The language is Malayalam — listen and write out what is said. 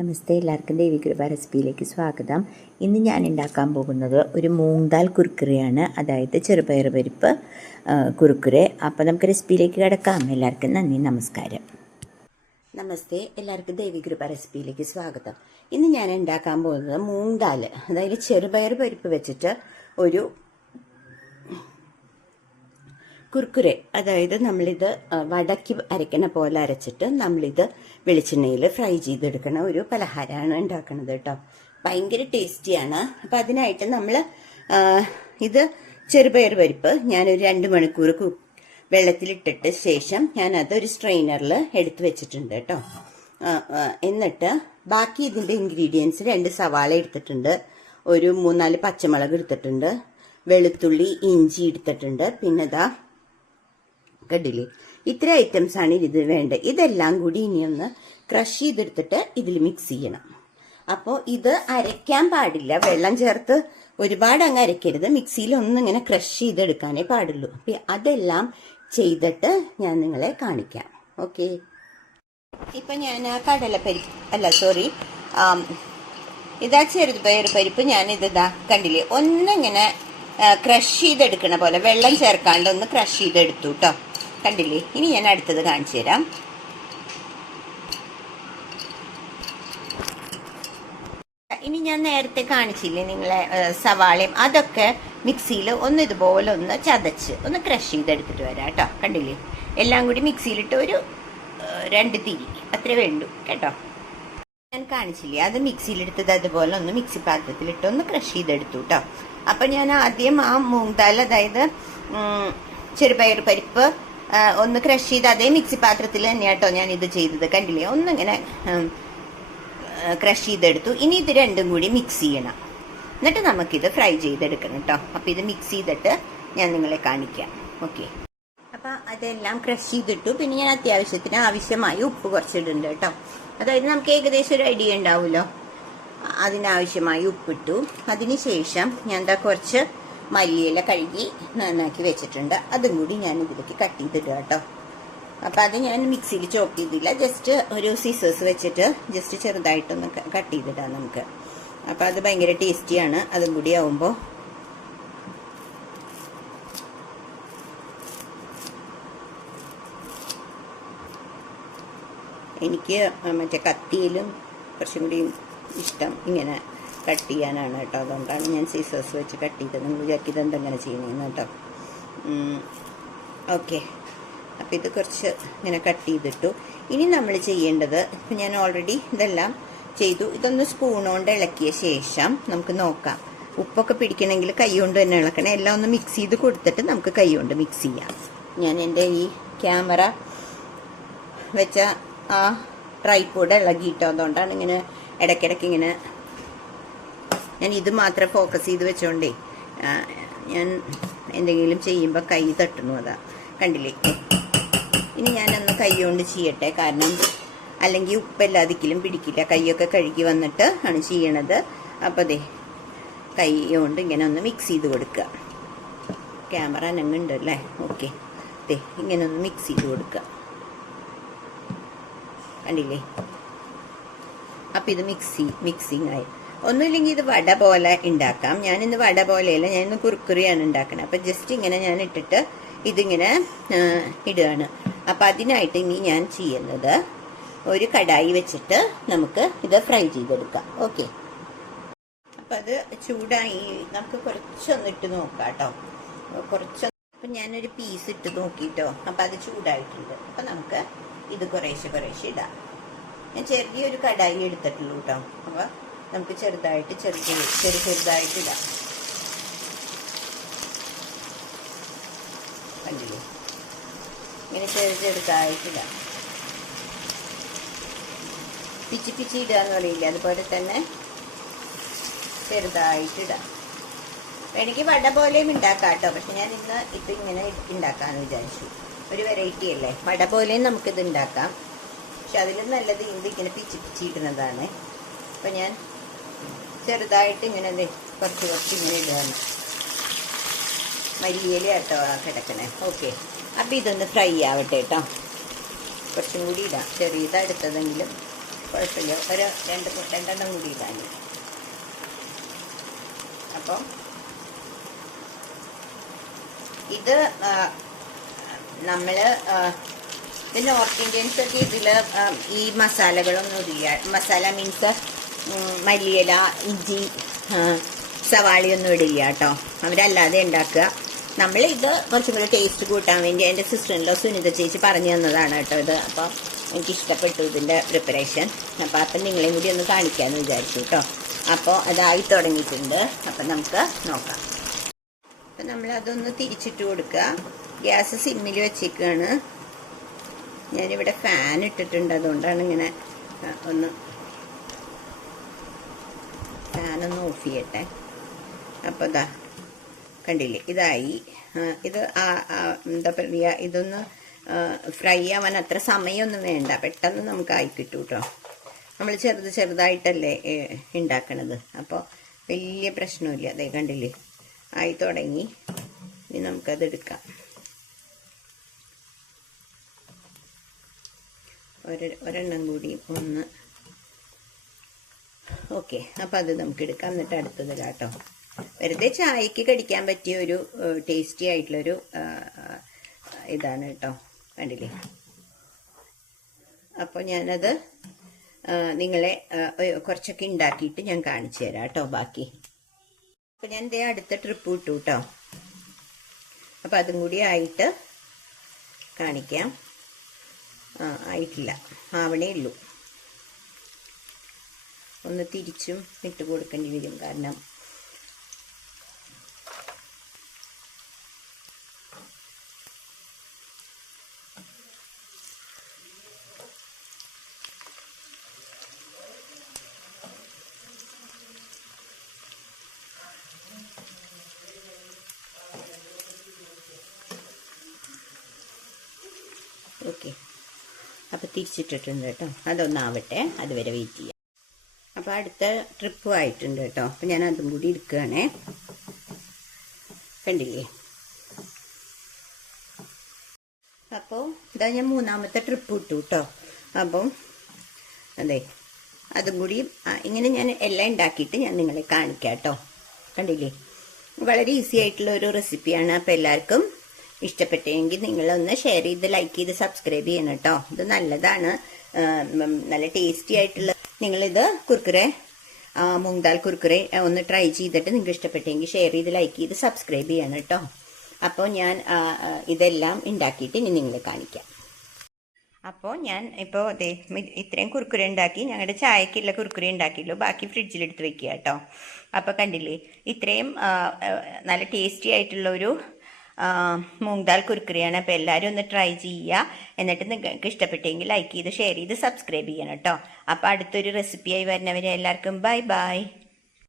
നമസ്തേ, എല്ലാവർക്കും ദേവികൃപ റെസിപ്പിയിലേക്ക് സ്വാഗതം. ഇന്ന് ഞാൻ ഉണ്ടാക്കാൻ പോകുന്നത് ഒരു മൂങ് ദാൽ കുർക്കുറയാണ്, അതായത് ചെറുപയർ പരിപ്പ് കുർക്കുറെ. അപ്പോൾ നമുക്ക് റെസിപ്പിയിലേക്ക് കിടക്കാം. എല്ലാവർക്കും നന്ദി, നമസ്കാരം. നമസ്തേ, എല്ലാവർക്കും ദേവികൃപ റെസിപ്പിയിലേക്ക് സ്വാഗതം. ഇന്ന് ഞാൻ ഉണ്ടാക്കാൻ പോകുന്നത് മൂങ് ദാൽ, അതായത് ചെറുപയർ പരിപ്പ് വെച്ചിട്ട് ഒരു കുർക്കുറെ. അതായത് നമ്മളിത് വടക്ക് അരയ്ക്കണ പോലെ അരച്ചിട്ട് നമ്മളിത് വെളിച്ചെണ്ണയിൽ ഫ്രൈ ചെയ്തെടുക്കണ ഒരു പലഹാരമാണ് ഉണ്ടാക്കുന്നത് കേട്ടോ. ഭയങ്കര ടേസ്റ്റിയാണ്. അപ്പം അതിനായിട്ട് നമ്മൾ ഇത് ചെറുപയർ പരിപ്പ് ഞാനൊരു 2 മണിക്കൂർ വെള്ളത്തിലിട്ടിട്ട് ശേഷം ഞാനതൊരു സ്ട്രെയിനറിൽ എടുത്ത് വെച്ചിട്ടുണ്ട് കേട്ടോ. എന്നിട്ട് ബാക്കി ഇതിൻ്റെ ഇൻഗ്രീഡിയൻസ് 2 സവാള എടുത്തിട്ടുണ്ട്, ഒരു 3-4 പച്ചമുളക് എടുത്തിട്ടുണ്ട്, വെളുത്തുള്ളി ഇഞ്ചി എടുത്തിട്ടുണ്ട്, പിന്നെ ഇതാ കണ്ടില്ലേ, ഇത്ര ഐറ്റംസ് ആണ് ഇത് വേണ്ടത്. ഇതെല്ലാം കൂടി ഇനി ഒന്ന് ക്രഷ് ചെയ്തെടുത്തിട്ട് ഇതിൽ മിക്സ് ചെയ്യണം. അപ്പോൾ ഇത് അരയ്ക്കാൻ പാടില്ല, വെള്ളം ചേർത്ത് ഒരുപാട് അങ്ങ് അരയ്ക്കരുത്. മിക്സിയിൽ ഒന്നിങ്ങനെ ക്രഷ് ചെയ്തെടുക്കാനേ പാടുള്ളൂ. അതെല്ലാം ചെയ്തിട്ട് ഞാൻ നിങ്ങളെ കാണിക്കാം. ഓക്കെ, ഇപ്പം ഞാൻ ഇതാ ചെറുപയർ പരിപ്പ് ഞാനിതാ കണ്ടില്ലേ, ഒന്നിങ്ങനെ ക്രഷ് ചെയ്തെടുക്കണ പോലെ വെള്ളം ചേർക്കാണ്ട് ഒന്ന് ക്രഷ് ചെയ്തെടുത്തു കേട്ടോ. കണ്ടില്ലേ, ഇനി ഞാൻ അടുത്തത് കാണിച്ചു തരാം. ഇനി ഞാൻ നേരത്തെ കാണിച്ചില്ലേ നിങ്ങളെ സവാളയും, അതൊക്കെ മിക്സിയിൽ ഒന്ന് ഇതുപോലെ ഒന്ന് ചതച്ച് ഒന്ന് ക്രഷ് ചെയ്തെടുത്തിട്ട് വരാം കേട്ടോ. കണ്ടില്ലേ, എല്ലാം കൂടി മിക്സിയിലിട്ട് ഒരു 2 തിരി അത്രേ വേണ്ടു കേട്ടോ. ഞാൻ കാണിച്ചില്ലേ, അത് മിക്സിയിലെടുത്തത് അതുപോലെ ഒന്ന് മിക്സി പാത്രത്തിലിട്ട് ഒന്ന് ക്രഷ് ചെയ്തെടുത്തു കേട്ടോ. അപ്പം ഞാൻ ആദ്യം ആ മൂങ് ദാൽ, അതായത് ചെറുപയർ പരിപ്പ് ഒന്ന് ക്രഷ് ചെയ്ത് അതേ മിക്സി പാത്രത്തിൽ തന്നെയാട്ടോ ഞാൻ ഇത് ചെയ്തത്. കണ്ടില്ലേ, ഒന്നിങ്ങനെ ക്രഷ് ചെയ്തെടുത്തു. ഇനി ഇത് രണ്ടും കൂടി മിക്സ് ചെയ്യണം, എന്നിട്ട് നമുക്കിത് ഫ്രൈ ചെയ്തെടുക്കണം കേട്ടോ. അപ്പം ഇത് മിക്സ് ചെയ്തിട്ട് ഞാൻ നിങ്ങളെ കാണിക്കാം. ഓക്കെ, അപ്പം അതെല്ലാം ക്രഷ് ചെയ്തിട്ടു. പിന്നെ ഞാൻ അത്യാവശ്യത്തിന് ആവശ്യമായി ഉപ്പ് കുറച്ചിടുന്നുണ്ട് കേട്ടോ. അതായത് നമുക്ക് ഏകദേശം ഒരു ഐഡിയ ഉണ്ടാവുമല്ലോ, അതിനാവശ്യമായി ഉപ്പിട്ടു. അതിനുശേഷം ഞാൻ എന്താ കുറച്ച് മല്ലിയില കഴുകി നന്നാക്കി വെച്ചിട്ടുണ്ട്, അതും കൂടി ഞാൻ ഇതിലേക്ക് കട്ട് ചെയ്തിടുക കേട്ടോ. അപ്പം അത് ഞാൻ മിക്സിയിൽ ചോപ്പ് ചെയ്തില്ല, ജസ്റ്റ് ഒരു സിസേഴ്സ് വെച്ചിട്ട് ജസ്റ്റ് ചെറുതായിട്ടൊന്ന് കട്ട് ചെയ്തിടാം നമുക്ക്. അപ്പം അത് ഭയങ്കര ടേസ്റ്റിയാണ്, അതും കൂടി ആവുമ്പോൾ. എനിക്ക് മറ്റേ കത്തിയിലും കുറച്ചും കൂടി ഇഷ്ടം ഇങ്ങനെ കട്ട് ചെയ്യാനാണ് കേട്ടോ. അതുകൊണ്ടാണ് ഞാൻ സീസേഴ്സ് വെച്ച് കട്ട് ചെയ്തത്. നിങ്ങൾ വിചാരിക്കും ഇതെന്തെങ്ങനെ ചെയ്യണമെന്ന് കേട്ടോ. ഓക്കെ, അപ്പോൾ ഇത് കുറച്ച് ഇങ്ങനെ കട്ട് ചെയ്തിട്ടു. ഇനി നമ്മൾ ചെയ്യേണ്ടത്, ഇപ്പം ഞാൻ ഓൾറെഡി ഇതെല്ലാം ചെയ്തു. ഇതൊന്ന് സ്പൂൺ കൊണ്ട് ഇളക്കിയ ശേഷം നമുക്ക് നോക്കാം, ഉപ്പൊക്കെ പിടിക്കണമെങ്കിൽ കൈ കൊണ്ട് തന്നെ ഇളക്കണം. എല്ലാം ഒന്ന് മിക്സ് ചെയ്ത് കൊടുത്തിട്ട് നമുക്ക് കൈ കൊണ്ട് മിക്സ് ചെയ്യാം. ഞാൻ എൻ്റെ ഈ ക്യാമറ വെച്ച ആ ട്രൈപോഡ് ഇളകിയിട്ടോ, അതുകൊണ്ടാണ് ഇങ്ങനെ ഇടയ്ക്കിടയ്ക്ക് ഇങ്ങനെ ഞാൻ ഇത് മാത്രം ഫോക്കസ് ചെയ്ത് വെച്ചോണ്ടേ ഞാൻ എന്തെങ്കിലും ചെയ്യുമ്പോൾ കൈ തട്ടുന്നു, അതാ കണ്ടില്ലേ. ഇനി ഞാനൊന്ന് കൈ കൊണ്ട് ചെയ്യട്ടെ, കാരണം അല്ലെങ്കിൽ ഉപ്പെല്ലാതിക്കലും പിടിക്കില്ല. കൈയൊക്കെ കഴുകി വന്നിട്ട് ആണ് ചെയ്യണത്. അപ്പോൾ അതെ കൈ കൊണ്ട് ഇങ്ങനെ ഒന്ന് മിക്സ് ചെയ്ത് കൊടുക്കുക. ക്യാമറ അനങ്ങുണ്ട് അല്ലേ. ഓക്കെ, അതെ ഇങ്ങനെ ഒന്ന് മിക്സ് ചെയ്ത് കൊടുക്കുക. കണ്ടില്ലേ, അപ്പം ഇത് മിക്സിങ് ആയി. ഒന്നുമില്ലെങ്കിൽ ഇത് വട പോലെ ഉണ്ടാക്കാം. ഞാനിന്ന് വട പോലെയല്ല, ഞാനിന്ന് കുർക്കുറിയാണ് ഉണ്ടാക്കുന്നത്. അപ്പം ജസ്റ്റ് ഇങ്ങനെ ഞാൻ ഇട്ടിട്ട് ഇതിങ്ങനെ ഇടുകയാണ്. അപ്പം അതിനായിട്ട് ഇനി ഞാൻ ചെയ്യുന്നത്, ഒരു കടായി വെച്ചിട്ട് നമുക്ക് ഇത് ഫ്രൈ ചെയ്തെടുക്കാം. ഓക്കെ, അപ്പം അത് ചൂടായി, നമുക്ക് കുറച്ചൊന്ന് ഇട്ട് നോക്കാം കേട്ടോ. അപ്പം ഞാനൊരു പീസ് ഇട്ട് നോക്കിയിട്ടോ. അപ്പം അത് ചൂടായിട്ടുണ്ട്. അപ്പം നമുക്ക് ഇത് കുറേശ്ശെ ഇടാം. ഞാൻ ചെറിയൊരു കടായി എടുത്തിട്ടുള്ളൂ കേട്ടോ. അപ്പോൾ നമുക്ക് ചെറുതായിട്ട് ചെറുതായിട്ട് ഇടാം. കണ്ടില്ലേ, ഇങ്ങനെ ചെറുതായിട്ടിടാം. പിച്ചി ഇടുക എന്ന് പറയില്ല, അതുപോലെ തന്നെ ചെറുതായിട്ടിടാം. എനിക്ക് വട പോലെയും ഉണ്ടാക്കാം കേട്ടോ. പക്ഷെ ഞാൻ ഇന്ന് ഇപ്പം ഇങ്ങനെ ഉണ്ടാക്കാമെന്ന് വിചാരിച്ചു. ഒരു വെറൈറ്റി അല്ലേ, വട പോലെയും നമുക്കിത് ഉണ്ടാക്കാം. പക്ഷെ അതിലും നല്ലത് ഇങ്ങനെ പിച്ചി ഇടുന്നതാണ്. അപ്പം ഞാൻ ചെറുതായിട്ട് ഇങ്ങനെ കുറച്ച് ഇങ്ങനെ ഇടുകയാണ്. മല്ലിയില കേട്ടോ കിടക്കണേ. ഓക്കെ, അപ്പം ഇതൊന്ന് ഫ്രൈ ആവട്ടെ കേട്ടോ. കുറച്ചും കൂടി ഇടാം, ചെറിയതാണ് എടുത്തതെങ്കിലും കുഴപ്പമില്ല, ഒരു രണ്ടെണ്ണം കൂടി ഇടാൻ. അപ്പോൾ ഇത് നമ്മൾ ഇത് നോർത്ത് ഇന്ത്യൻസ് ഒക്കെ ഇതിൽ ഈ മസാലകളൊന്നും ഇല്ല. മസാല മീൻസ് മല്ലിയില, ഇഞ്ചി, സവാളയൊന്നും ഇടില്ല കേട്ടോ. അവരല്ലാതെ ഉണ്ടാക്കുക. നമ്മളിത് കുറച്ചും കൂടി ടേസ്റ്റ് കൂട്ടാൻ വേണ്ടി എൻ്റെ സിസ്റ്ററിലോ സുനിത ചേച്ചി പറഞ്ഞു തന്നതാണ് കേട്ടോ ഇത്. അപ്പോൾ എനിക്കിഷ്ടപ്പെട്ടു ഇതിൻ്റെ പ്രിപ്പറേഷൻ. അപ്പോൾ അപ്പം നിങ്ങളെയും കൂടി ഒന്ന് കാണിക്കാമെന്ന് വിചാരിച്ചു കേട്ടോ. അപ്പോൾ അതായി തുടങ്ങിയിട്ടുണ്ട്. അപ്പം നമുക്ക് നോക്കാം. അപ്പം നമ്മളതൊന്ന് തിരിച്ചിട്ട് കൊടുക്കുക. ഗ്യാസ് സിമ്മിൽ വെച്ചേക്കാണ്. ഞാനിവിടെ ഫാൻ ഇട്ടിട്ടുണ്ട്, അതുകൊണ്ടാണ് ഇങ്ങനെ ഫാനൊന്ന് ഓഫ് ചെയ്യട്ടെ. അപ്പോൾ ഇതാ കണ്ടില്ലേ, ഇതായി. ഇത് എന്താ പറയുക, ഇതൊന്ന് ഫ്രൈ ആവാൻ അത്ര സമയമൊന്നും വേണ്ട, പെട്ടെന്ന് നമുക്ക് ആയി കിട്ടും കേട്ടോ. നമ്മൾ ചെറുതായിട്ടല്ലേ ഉണ്ടാക്കണത്, അപ്പോൾ വലിയ പ്രശ്നമില്ല. അതേ കണ്ടില്ലേ, ആയി തുടങ്ങി. ഇനി നമുക്കത് എടുക്കാം. ഒരെണ്ണം കൂടി ഒന്ന്. ഓക്കെ, അപ്പം അത് നമുക്ക് എടുക്കാം. എന്നിട്ട് അടുത്തത് കേട്ടോ, വെറുതെ ചായക്ക് കടിക്കാൻ പറ്റിയ ഒരു ടേസ്റ്റി ആയിട്ടുള്ളൊരു ഇതാണ് കേട്ടോ. കണ്ടില്ലേ, അപ്പോൾ ഞാനത് നിങ്ങളെ കുറച്ചൊക്കെ ഉണ്ടാക്കിയിട്ട് ഞാൻ കാണിച്ചു തരാം കേട്ടോ ബാക്കി. അപ്പോൾ ഞാൻ ഇതേ അടുത്ത ട്രിപ്പ് വിട്ടു കേട്ടോ. അപ്പോൾ അതും കൂടി ആയിട്ട് കാണിക്കാം. ആയിട്ടില്ല, ആവണേ ഉള്ളൂ. ഒന്ന് തിരിച്ചും ഇട്ട് കൊടുക്കേണ്ടി വരും, കാരണം ഓക്കെ. അപ്പോൾ തിരിച്ചിട്ടിട്ടുണ്ട് കേട്ടോ. അതൊന്നാവട്ടെ, അതുവരെ വെയിറ്റ് ചെയ്യാം. അപ്പോൾ അടുത്ത ട്രിപ്പും ആയിട്ടുണ്ട് കേട്ടോ. അപ്പോൾ ഞാൻ അതും കൂടി എടുക്കുകയാണേ. കണ്ടില്ലേ, അപ്പോൾ ഇതാ ഞാൻ മൂന്നാമത്തെ ട്രിപ്പ് ഇട്ടു കേട്ടോ. അപ്പം അതെ, അതും കൂടി ഇങ്ങനെ ഞാൻ എല്ലാം ഉണ്ടാക്കിയിട്ട് ഞാൻ നിങ്ങളെ കാണിക്കാം കേട്ടോ. കണ്ടില്ലേ, വളരെ ഈസി ആയിട്ടുള്ള ഒരു റെസിപ്പിയാണ്. അപ്പോൾ എല്ലാവർക്കും ഇഷ്ടപ്പെട്ടെങ്കിൽ നിങ്ങളൊന്ന് ഷെയർ ചെയ്ത് ലൈക്ക് ചെയ്ത് സബ്സ്ക്രൈബ് ചെയ്യണം കേട്ടോ. ഇത് നല്ലതാണ്, നല്ല ടേസ്റ്റി ആയിട്ടുള്ള. നിങ്ങളിത് കുർക്കുറെ, മൂങ് ദാൽ കുർക്കുറെ ഒന്ന് ട്രൈ ചെയ്തിട്ട് നിങ്ങൾക്ക് ഇഷ്ടപ്പെട്ടെങ്കിൽ ഷെയർ ചെയ്ത് ലൈക്ക് ചെയ്ത് സബ്സ്ക്രൈബ് ചെയ്യണം കേട്ടോ. അപ്പോൾ ഞാൻ ഇതെല്ലാം ഉണ്ടാക്കിയിട്ട് ഇനി നിങ്ങളെ കാണിക്കാം. അപ്പോൾ ഞാൻ ഇപ്പോൾ അതെ ഇത്രയും കുർക്കുറെ ഉണ്ടാക്കി. ഞങ്ങളുടെ ചായക്കുള്ള കുർക്കുറെ ഉണ്ടാക്കിയല്ലോ, ബാക്കി ഫ്രിഡ്ജിലെടുത്ത് വെക്കുക കേട്ടോ. അപ്പോൾ കണ്ടില്ലേ, ഇത്രയും നല്ല ടേസ്റ്റി ആയിട്ടുള്ളൊരു മൂങ് ദാൽ കുർക്കുറിയാണ്. അപ്പോൾ എല്ലാവരും ഒന്ന് ട്രൈ ചെയ്യുക. എന്നിട്ട് നിങ്ങൾക്ക് ഇഷ്ടപ്പെട്ടെങ്കിൽ ലൈക്ക് ചെയ്ത് ഷെയർ ചെയ്ത് സബ്സ്ക്രൈബ് ചെയ്യണം കേട്ടോ. അപ്പോൾ അടുത്തൊരു റെസിപ്പിയായി വരുന്നവരെ എല്ലാവർക്കും ബൈ ബൈ.